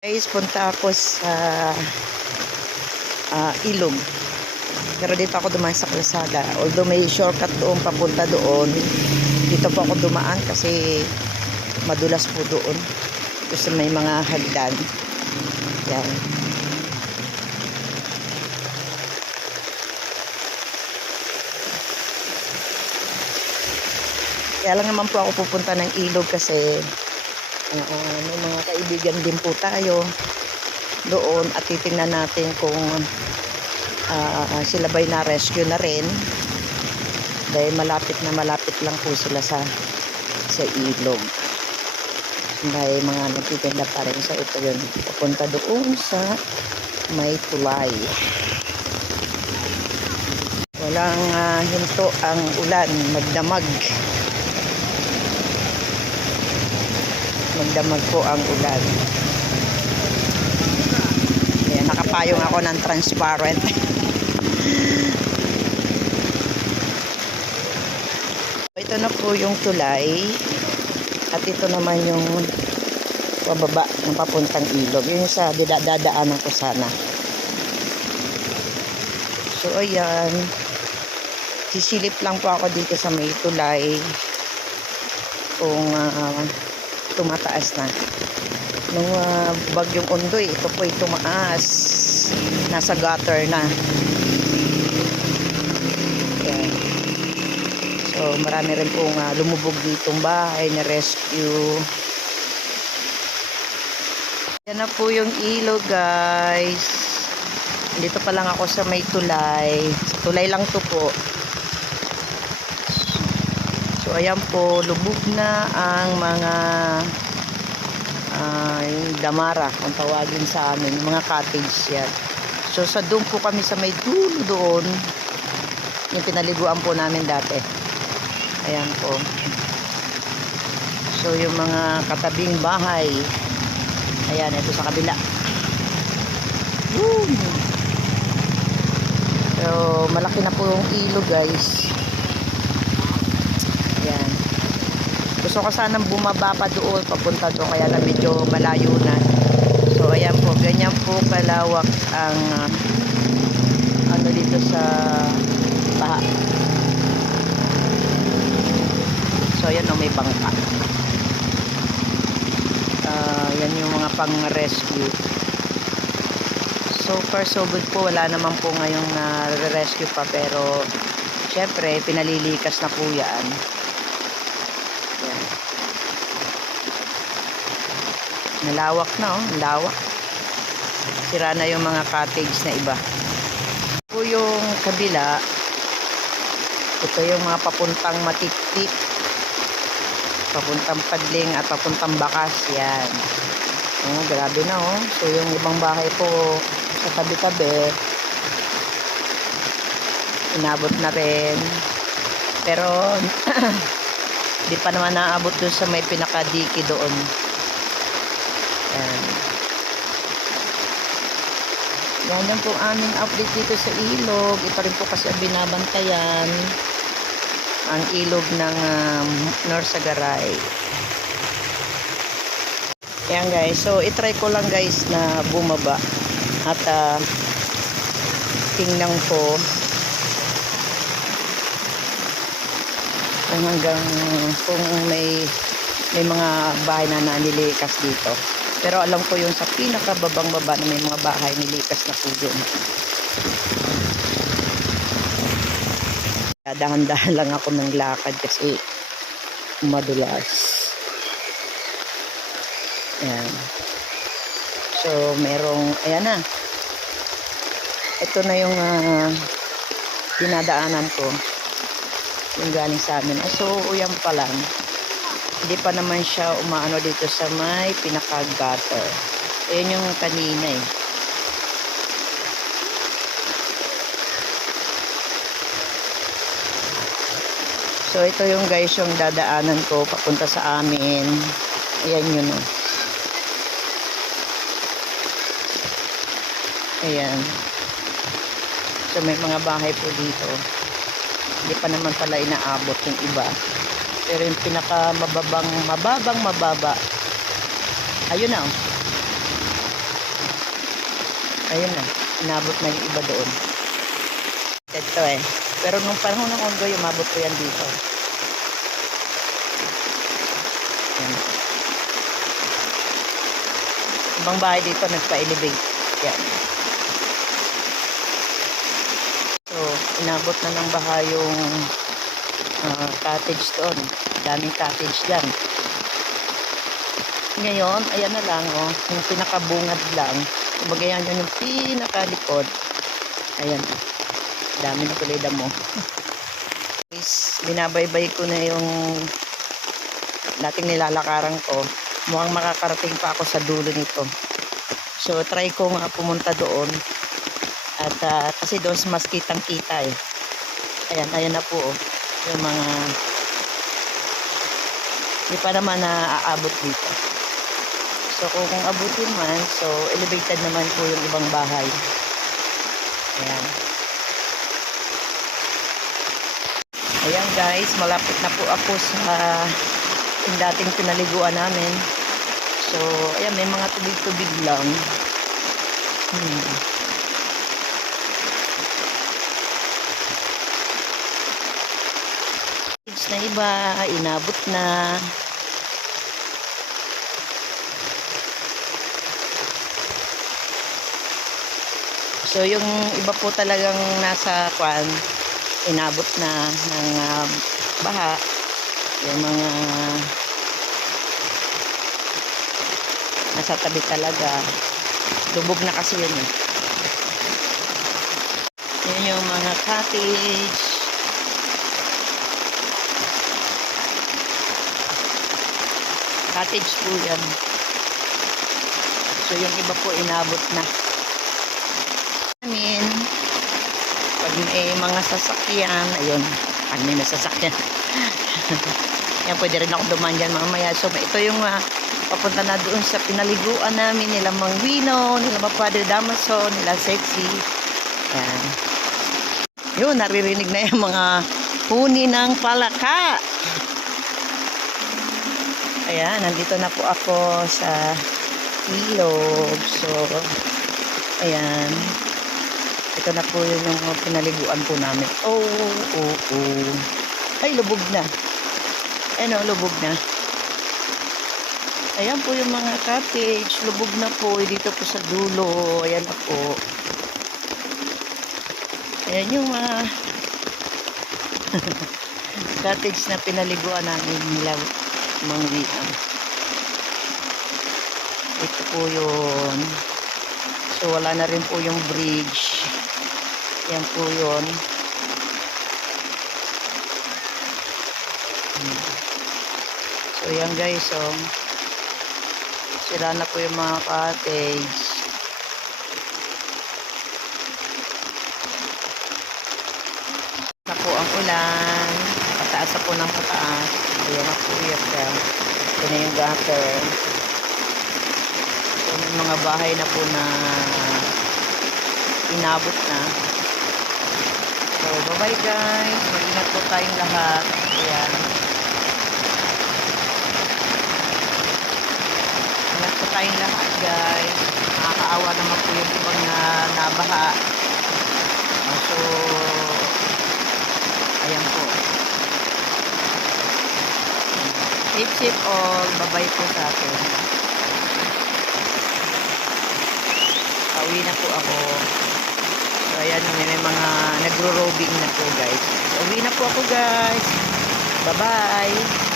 Guys, punta ako sa ilog. Pero dito ako dumaan sa kalsada. Although may shortcut doon papunta doon, dito po ako dumaan kasi madulas po doon. Kasi may mga hagdan. Yan. Kaya lang naman po ako pupunta ng ilog kasi may mga kaibigan din po tayo doon at titingnan natin kung sila ba'y na-rescue na rin dahil malapit lang po sila sa ilog. May mga nagtitinda pa rin. So ito yun, papunta doon sa may tulay. Walang hinto ang ulan, magdamag po ang ulan. Ayan, nakapayong ako ng transparent. Ito na po yung tulay at ito naman yung pababa ng papuntang ilog. Yung sa dadaanan ko sana. So ayan, sisilip lang po ako dito sa may tulay kung tumataas na. Nung bagyong Ondoy, ito po ay tumaas. Nasa gutter na. Ayan. So marami rin pong lumubog ditong bahay na rescue. Yan na po yung ilog, guys. Dito pa lang ako sa may tulay. Tulay lang to po. So ayan po, lubog na ang mga yung damara, kung tawagin sa amin, yung mga cottage yan. So sa doon po kami sa may dulo doon, yung pinaliguan po namin dati. Ayan po. So yung mga katabing bahay, ayan, ito sa kabila. Woo! So malaki na po yung ilog, guys. Ayan. Gusto ko sanang bumaba pa doon, papunta doon, kaya lang medyo malayo na. So ayan po, ganyan po kalawak ang ano dito sa baha. So ayan o, may bangka. Yan yung mga pang-rescue. So far so good po, wala naman po ngayong na-rescue pa, pero syempre pinalilikas na po yan. Yan. Nalawak na oh, lawak. Sira na yung mga cottage na iba. Po yung kabila, ito yung mga papuntang Matiktik, papuntang Padling at papuntang Bakas. Yan. Oh, grabe na oh. So yung ibang bahay po sa tabi-tabi inabot na rin, pero di pa naman naabot dun sa may pinakadiki doon. Yan. Yan po aming update dito sa ilog. Ito rin po kasi ang binabantayan, ang ilog ng Norsagaray. Yan, guys. So itry ko lang, guys, na bumaba at tingnan ko kung may mga bahay na nilikas dito. Pero alam ko yung sa pinakababang baba na may mga bahay nilikas na po yun. Dahan-dahan lang ako ng lakad kasi madulas. Ayan. So merong, ayan na. Ito na yung dinadaanan ko. Yung galing sa amin. So yan pa lang. Hindi pa naman siya umaano dito sa may pinaka-gutter. Ayan yung kanina eh. So ito yung, guys, yung dadaanan ko papunta sa amin. Ayan yun oh. Ayan. So may mga bahay po dito. Hindi pa naman pala inaabot yung iba. Pero yung pinaka mababa, ayun na oh. Ayun na, inabot na yung iba doon. Ito eh. Pero nung panahon ng Ondoy, umabot ko yan dito. Yan. Ibang bahay dito nagpa-elevate. Yan. So, inabot na ng baha yung cottage doon. Daming cottage dyan. Ngayon, ayan na lang, oh, yung pinakabungad lang. Kumbaga yan yung pinakalikod. Ayan. Dami na tuloy damo. Binabaybay ko na yung dating nilalakaran ko. Mukhang makakarating pa ako sa dulo nito. So, try ko nga pumunta doon. At kasi doon mas kitang-kita eh. Ayan, ayan na po, oh. Yung mga hindi pa naman naaabot dito. So, kung abutin man, so, elevated naman po yung ibang bahay. Ayan. Ayan guys, malapit na po ako sa yung dating pinaliguan namin. So, ayan, may mga tubig-tubig lang. Na iba, inabot na. So, yung iba po talagang nasa kwan, inabot na ng baha. Yung mga nasa tabi talaga. Lubog na kasi yun eh. Yan yung mga cottage. Cottage po yan. So, yung iba po inabot na. Pag may mga sasakyan, ayun, pag may sasakyan. Yan, pwede rin ako dumaan dyan mamaya. So, ito yung papunta na doon sa pinaliguan namin, nila Mang Wino, nila Padre Damaso, nila Sexy. Yan. Yun, naririnig na yung mga huni ng palaka. Ayan, nandito na po ako sa ilog. So, ayan. Ito na po yung pinaliguan po namin. Oh. Ay, lubog na. Ano, lubog na. Ayan po yung mga cottage. Lubog na po. Dito po sa dulo. Ayan na po. Ayan yung mga cottage na pinaliguan namin nila Mang Wino. Ito po yun. So, wala na rin po yung bridge. Yan po yun. So, yan guys. So, sira na po yung mga cottage. Na po ang ulan. Pataas na po ng pataas. Ayan na po yan. Ito na yung gutter. So, may mga bahay na po na inabot na. So, bye-bye guys. Mag-ingat po tayong lahat. Ayan. Ingat po tayong lahat guys. Nakakaawa naman po yung ibang nabaha. So, ayan po. Safe all. Bye-bye po sa atin. Pauwi na po ako. So, ayan, may mga nagro-robing na po guys. So, uwi na po ako guys. Bye-bye.